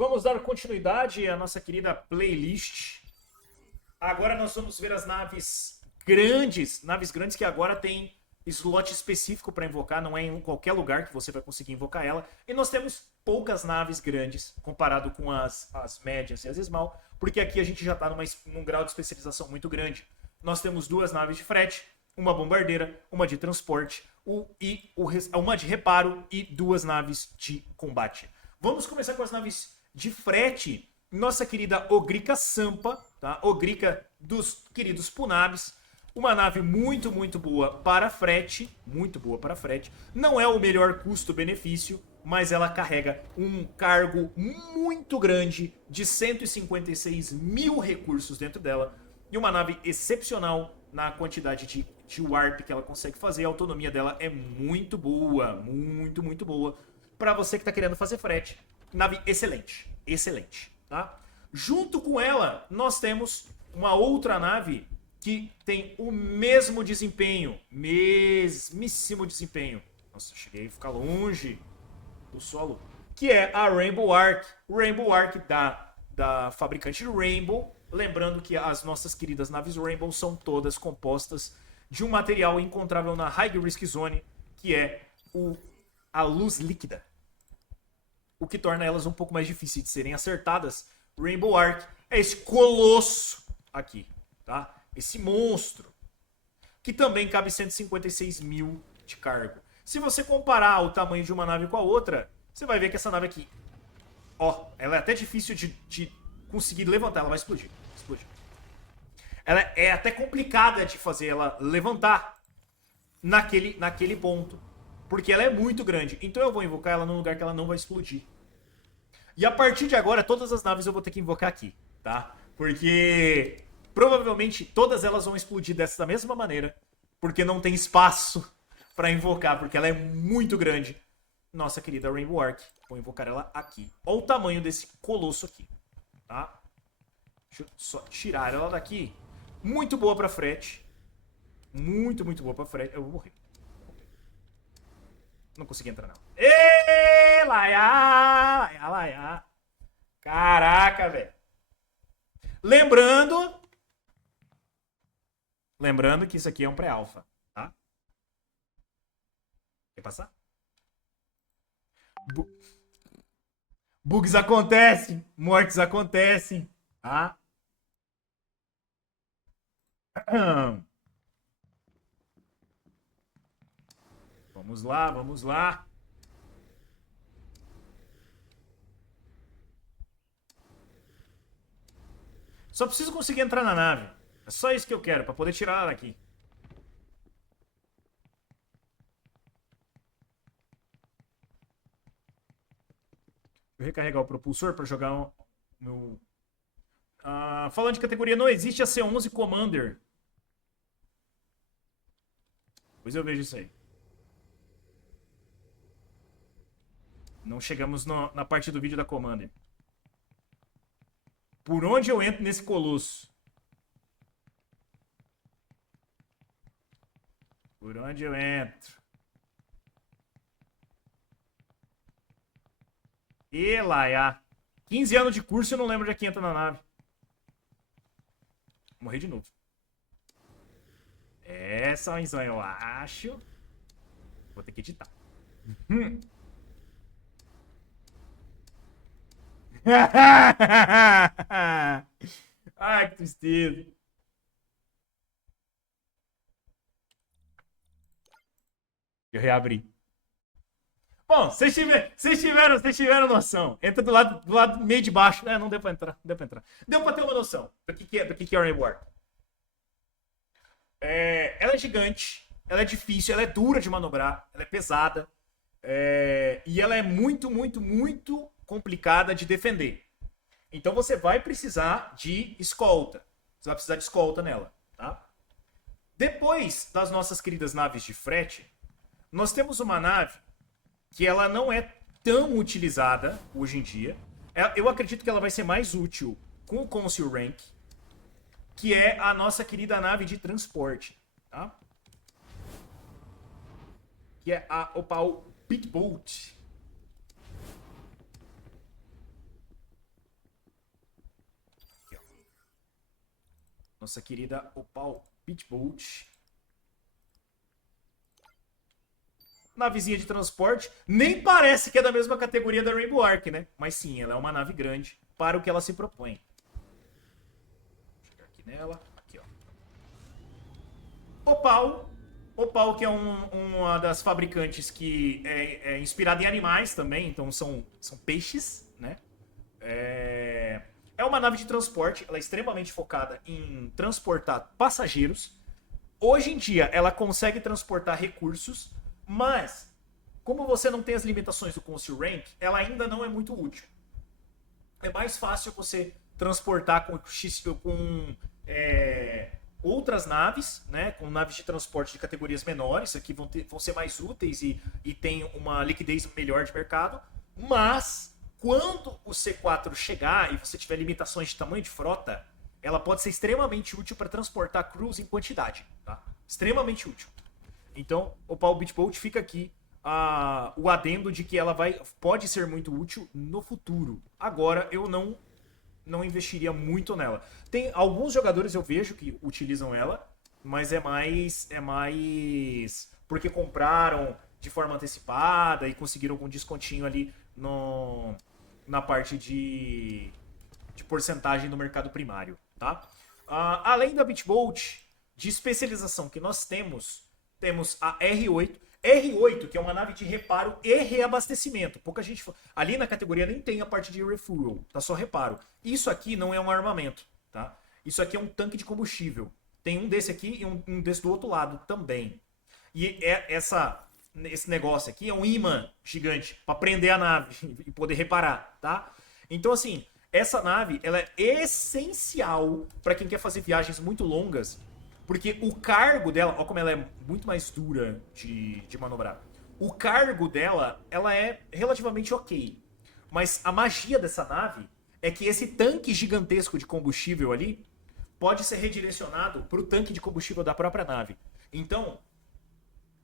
Vamos dar continuidade à nossa querida playlist. Agora nós vamos ver as naves grandes que agora tem slot específico para invocar, não é em qualquer lugar que você vai conseguir invocar ela. E nós temos poucas naves grandes comparado com as médias e as small, porque aqui a gente já está num grau de especialização muito grande. Nós temos duas naves de frete, uma bombardeira, uma de transporte, uma de reparo e duas naves de combate. Vamos começar com as naves de frete. Nossa querida Ogrica Sampa, tá? Ogrica dos queridos Punabs. Uma nave muito, muito boa para frete. Muito boa para frete. Não é o melhor custo-benefício, mas ela carrega um cargo muito grande de 156 mil recursos dentro dela. E uma nave excepcional na quantidade de warp que ela consegue fazer. A autonomia dela é muito boa. Muito, muito boa. Para você que está querendo fazer frete. Nave excelente. Excelente. Tá? Junto com ela, nós temos uma outra nave que tem o mesmo desempenho. Mesmíssimo desempenho. Nossa, cheguei a ficar longe do solo. Que é a Rainbow Arc. Rainbow Arc da fabricante Rainbow. Lembrando que as nossas queridas naves Rainbow são todas compostas de um material encontrável na High Risk Zone, que é a luz líquida. O que torna elas um pouco mais difíceis de serem acertadas. Rainbow Arc é esse colosso aqui, tá? Esse monstro, que também cabe 156 mil de cargo. Se você comparar o tamanho de uma nave com a outra, você vai ver que essa nave aqui, ó, ela é até difícil de conseguir levantar, ela vai explodir. Ela é até complicada de fazer ela levantar naquele ponto. Porque ela é muito grande. Então eu vou invocar ela num lugar que ela não vai explodir. E a partir de agora, todas as naves eu vou ter que invocar aqui, tá? Porque provavelmente todas elas vão explodir dessa mesma maneira. Porque não tem espaço pra invocar, porque ela é muito grande. Nossa querida Rainbow Arc. Vou invocar ela aqui. Olha o tamanho desse colosso aqui, tá? Deixa eu só tirar ela daqui. Muito boa pra frete. Muito, muito boa pra frete. Eu vou morrer. Não consegui entrar, não. Ê, laia, laia, laia. Caraca, velho. Lembrando que isso aqui é um pré-alpha, tá? Quer passar? Bugs acontecem, mortes acontecem, tá? Vamos lá, vamos lá. Só preciso conseguir entrar na nave. É só isso que eu quero, pra poder tirar ela daqui. Deixa eu recarregar o propulsor pra jogar o meu... falando de categoria, não existe a C11 Commander. Pois eu vejo isso aí. Não chegamos na parte do vídeo da Commander. Por onde eu entro nesse colosso? Por onde eu entro? E laia. 15 anos de curso e eu não lembro de quem entra na nave. Morri de novo. Essa missão eu acho. Vou ter que editar. Ai, que tristeza. Eu reabri. Bom, vocês tiveram noção. Entra do lado meio de baixo. Não deu pra entrar. Não deu pra entrar. Deu pra ter uma noção do que é a Rainbow Arc. Ela é gigante, ela é difícil, ela é dura de manobrar, ela é pesada. E ela é muito, muito, muito complicada de defender. Então você vai precisar de escolta. Você vai precisar de escolta nela, tá? Depois das nossas queridas naves de frete, nós temos uma nave que ela não é tão utilizada hoje em dia. Eu acredito que ela vai ser mais útil com o Council Rank, que é a nossa querida nave de transporte, tá? Que é o Pitboat. Nossa querida Opal Beachboat. Navezinha de transporte. Nem parece que é da mesma categoria da Rainbow Ark, né? Mas sim, ela é uma nave grande para o que ela se propõe. Vou chegar aqui nela. Aqui, ó. Opal. Opal, que é uma das fabricantes que é inspirada em animais também. Então são peixes, né? É uma nave de transporte. Ela é extremamente focada em transportar passageiros. Hoje em dia, ela consegue transportar recursos, mas como você não tem as limitações do Council Rank, ela ainda não é muito útil. É mais fácil você transportar com outras naves, né, com naves de transporte de categorias menores, aqui vão ser mais úteis e tem uma liquidez melhor de mercado, mas quando o C4 chegar e você tiver limitações de tamanho de frota, ela pode ser extremamente útil para transportar crews em quantidade, tá? Extremamente útil. Então, o Opal Beachboat fica aqui o adendo de que ela pode ser muito útil no futuro. Agora, eu não investiria muito nela. Tem alguns jogadores eu vejo que utilizam ela, mas é mais porque compraram de forma antecipada e conseguiram com descontinho ali na parte de porcentagem do mercado primário, tá? Além da Beachboat, de especialização que nós temos a R8. R8, que é uma nave de reparo e reabastecimento. Pouca gente. Ali na categoria nem tem a parte de refuel, tá só reparo. Isso aqui não é um armamento, tá? Isso aqui é um tanque de combustível. Tem um desse aqui e um desse do outro lado também. E esse negócio aqui é um imã gigante para prender a nave e poder reparar, tá? Então, assim, essa nave ela é essencial para quem quer fazer viagens muito longas, porque o cargo dela, olha como ela é muito mais dura de manobrar. O cargo dela, ela é relativamente ok. Mas a magia dessa nave é que esse tanque gigantesco de combustível ali pode ser redirecionado para o tanque de combustível da própria nave. Então,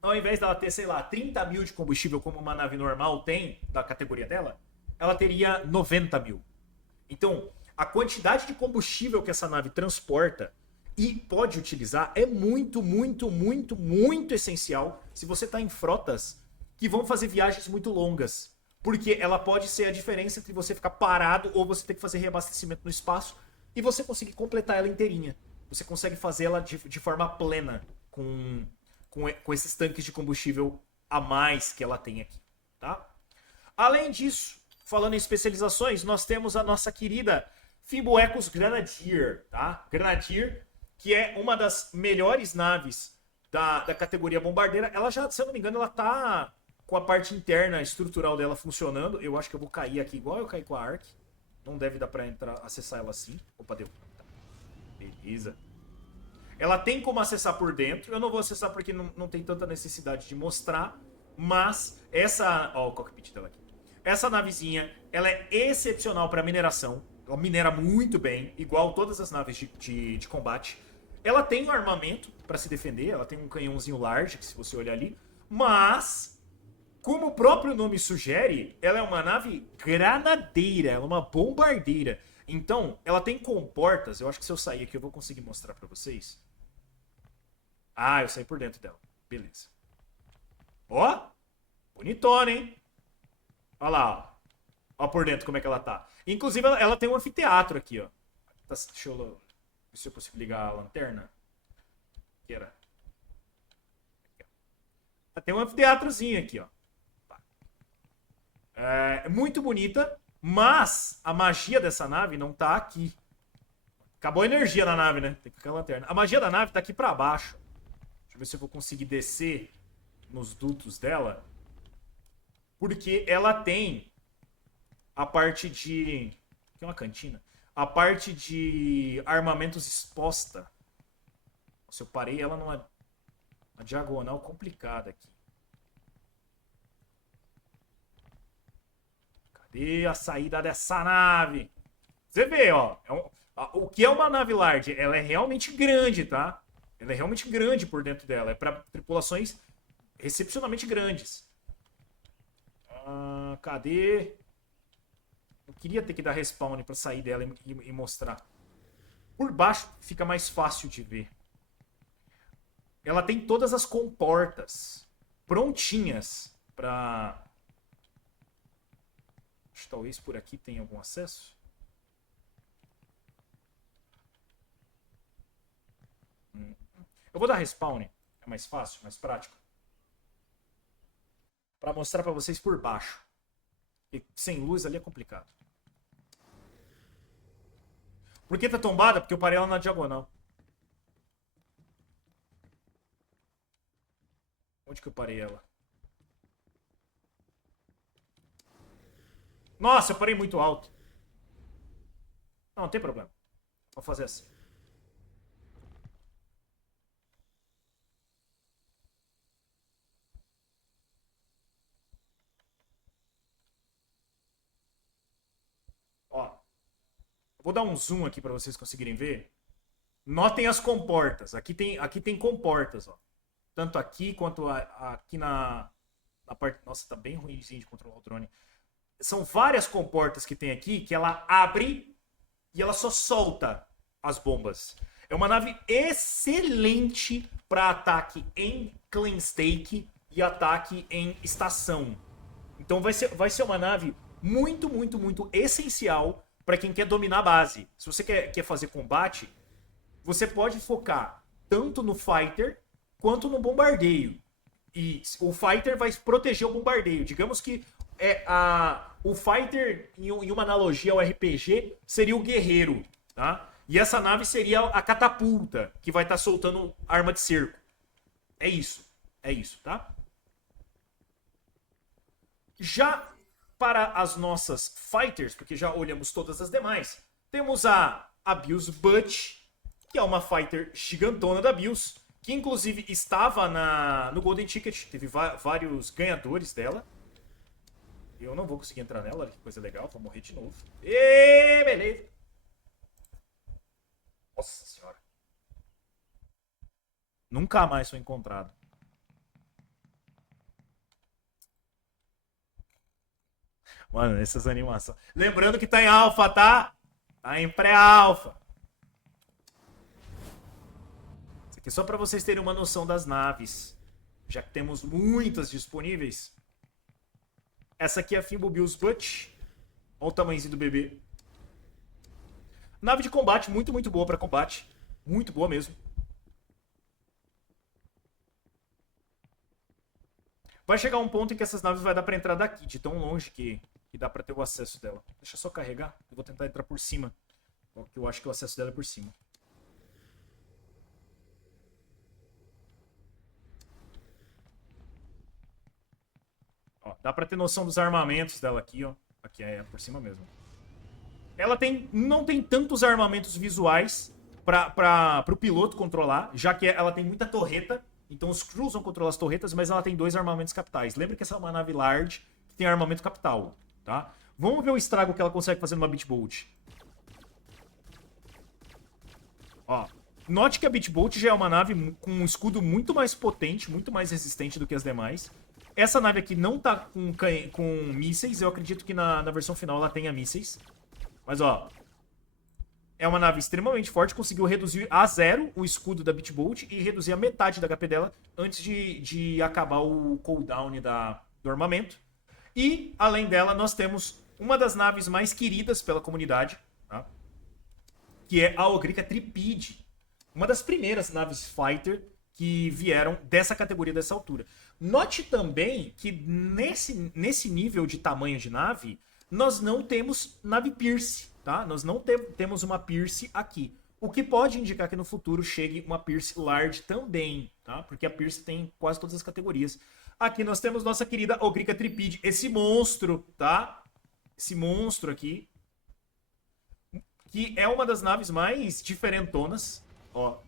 ao invés dela ter, sei lá, 30 mil de combustível como uma nave normal tem, da categoria dela, ela teria 90 mil. Então, a quantidade de combustível que essa nave transporta e pode utilizar é muito, muito, muito, muito essencial se você está em frotas que vão fazer viagens muito longas. Porque ela pode ser a diferença entre você ficar parado ou você ter que fazer reabastecimento no espaço e você conseguir completar ela inteirinha. Você consegue fazer ela de forma plena com esses tanques de combustível a mais que ela tem aqui, tá? Além disso, falando em especializações, nós temos a nossa querida Fimboecos Grenadier, tá? Grenadier, que é uma das melhores naves da categoria bombardeira. Ela já, se eu não me engano, ela tá com a parte interna estrutural dela funcionando. Eu acho que eu vou cair aqui igual eu caí com a Ark. Não deve dar pra acessar ela assim. Opa, deu. Beleza. Ela tem como acessar por dentro. Eu não vou acessar porque não tem tanta necessidade de mostrar. Mas essa... Ó, o cockpit dela aqui. Essa navezinha, ela é excepcional para mineração. Ela minera muito bem, igual todas as naves de combate. Ela tem um armamento para se defender. Ela tem um canhãozinho large, que se você olhar ali. Mas, como o próprio nome sugere, ela é uma nave granadeira. Ela é uma bombardeira. Então, ela tem comportas. Eu acho que se eu sair aqui eu vou conseguir mostrar para vocês. Ah, eu saí por dentro dela. Beleza. Ó, bonitona, hein? Olha lá, ó. Ó por dentro como é que ela tá. Inclusive, ela tem um anfiteatro aqui, ó. Deixa eu ver se eu consigo ligar a lanterna. Que era. Tem um anfiteatrozinho aqui, ó. É muito bonita, mas a magia dessa nave não tá aqui. Acabou a energia na nave, né? Tem que ficar a lanterna. A magia da nave tá aqui pra baixo. Deixa eu ver se eu vou conseguir descer nos dutos dela. Porque ela tem a parte de... Aqui é uma cantina. A parte de armamentos exposta. Se eu parei ela numa diagonal complicada aqui. Cadê a saída dessa nave? Você vê, ó. O que é uma nave large? Ela é realmente grande, tá? Ela é realmente grande por dentro dela. É para tripulações excepcionalmente grandes. Cadê? Eu queria ter que dar respawn pra sair dela e mostrar. Por baixo fica mais fácil de ver. Ela tem todas as comportas prontinhas para... Acho que talvez por aqui tenha algum acesso. Eu vou dar respawn. É mais fácil, mais prático. Para mostrar para vocês por baixo. E sem luz ali é complicado. Por que tá tombada? Porque eu parei ela na diagonal. Onde que eu parei ela? Nossa, eu parei muito alto. Não tem problema. Vou fazer assim. Ó. Vou dar um zoom aqui para vocês conseguirem ver. Notem as comportas. Aqui tem comportas, ó. Tanto aqui quanto aqui na parte... Nossa, tá bem ruimzinho de controlar o drone. São várias comportas que tem aqui que ela abre e ela só solta as bombas. É uma nave excelente para ataque em clean stake e ataque em estação. Então vai ser uma nave muito, muito, muito essencial para quem quer dominar a base. Se você quer fazer combate, você pode focar tanto no fighter quanto no bombardeio. E o fighter vai proteger o bombardeio. Digamos que o fighter, em uma analogia ao RPG, seria o guerreiro, tá? E essa nave seria a catapulta, que vai estar soltando arma de cerco. É isso, tá? Já para as nossas fighters, porque já olhamos todas as demais, temos a Bios Butch, que é uma fighter gigantona da Bios, que inclusive estava no Golden Ticket, teve vários ganhadores dela. Eu não vou conseguir entrar nela, olha que coisa legal, vou morrer de novo. E beleza. Nossa senhora. Nunca mais foi encontrado. Mano, essas animações. Lembrando que tá em alfa, tá? Tá em pré-alfa. Isso aqui é só pra vocês terem uma noção das naves. Já que temos muitas disponíveis. Essa aqui é a Fimble Bios Butch. Olha o tamanhozinho do bebê. Nave de combate, muito, muito boa pra combate. Muito boa mesmo. Vai chegar um ponto em que essas naves vai dar pra entrar daqui, de tão longe que dá pra ter o acesso dela. Deixa eu só carregar. Eu vou tentar entrar por cima. Porque eu acho que o acesso dela é por cima. Ó, dá pra ter noção dos armamentos dela aqui, ó. Aqui é por cima mesmo. Ela não tem tantos armamentos visuais para o piloto controlar, já que ela tem muita torreta. Então os crews vão controlar as torretas, mas ela tem 2 armamentos capitais. Lembra que essa é uma nave large que tem armamento capital, tá? Vamos ver o estrago que ela consegue fazer numa Beat Bolt. Ó, note que a Beat Bolt já é uma nave com um escudo muito mais potente, muito mais resistente do que as demais. Essa nave aqui não tá com mísseis. Eu acredito que na versão final ela tenha mísseis. Mas, ó, é uma nave extremamente forte. Conseguiu reduzir a 0 o escudo da Beat Bolt e reduzir a metade da HP dela antes de acabar o cooldown do armamento. E, além dela, nós temos uma das naves mais queridas pela comunidade, tá? Que é a Ogrica Tripide. Uma das primeiras naves fighter que vieram dessa categoria, dessa altura. Note também que nesse nível de tamanho de nave, nós não temos nave Pierce, tá? Nós não temos uma Pierce aqui. O que pode indicar que no futuro chegue uma Pierce Large também, tá? Porque a Pierce tem quase todas as categorias. Aqui nós temos nossa querida Ogrica Tripide, esse monstro, tá? Esse monstro aqui, que é uma das naves mais diferentonas, ó.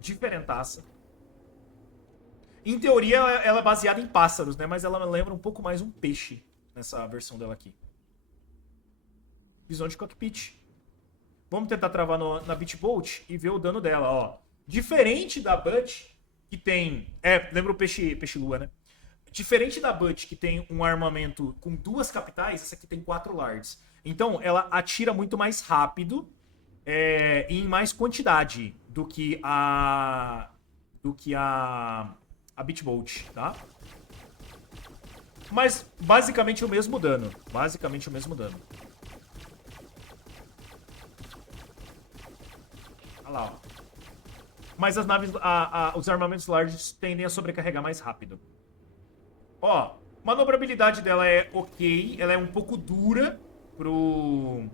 Diferentaça. Em teoria, ela é baseada em pássaros, né? Mas ela lembra um pouco mais um peixe nessa versão dela aqui. Visão de cockpit. Vamos tentar travar na Beat Bolt e ver o dano dela, ó. Diferente da Butch, que tem... lembra o peixe lua, né? Diferente da Butch, que tem um armamento com 2 capitais, essa aqui tem 4 lards. Então, ela atira muito mais rápido e em mais quantidade do que a Bitbolt, tá? Mas basicamente o mesmo dano. Basicamente o mesmo dano. Olha lá, ó. Mas as naves, os armamentos larges tendem a sobrecarregar mais rápido. Ó, manobrabilidade dela é ok. Ela é um pouco dura pro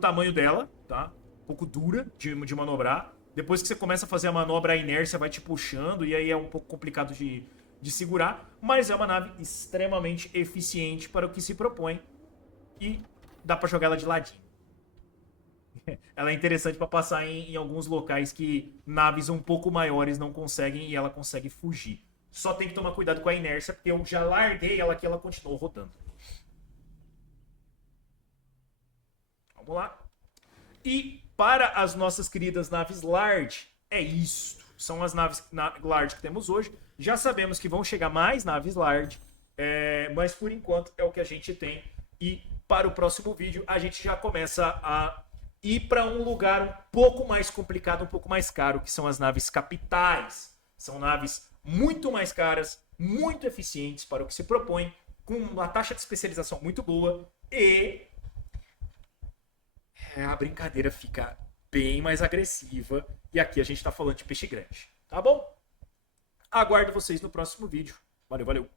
tamanho dela, tá? Um pouco dura de manobrar. Depois que você começa a fazer a manobra, a inércia vai te puxando e aí é um pouco complicado de segurar. Mas é uma nave extremamente eficiente para o que se propõe e dá pra jogar ela de ladinho. Ela é interessante para passar em alguns locais que naves um pouco maiores não conseguem e ela consegue fugir. Só tem que tomar cuidado com a inércia, porque eu já larguei ela aqui e ela continuou rodando. Vamos lá. E para as nossas queridas naves large, é isto. São as naves large que temos hoje. Já sabemos que vão chegar mais naves large, mas por enquanto é o que a gente tem. E para o próximo vídeo a gente já começa a ir para um lugar um pouco mais complicado, um pouco mais caro, que são as naves capitais. São naves muito mais caras, muito eficientes para o que se propõe, com uma taxa de especialização muito boa e a brincadeira fica bem mais agressiva. E aqui a gente está falando de peixe grande, tá bom? Aguardo vocês no próximo vídeo. Valeu, valeu!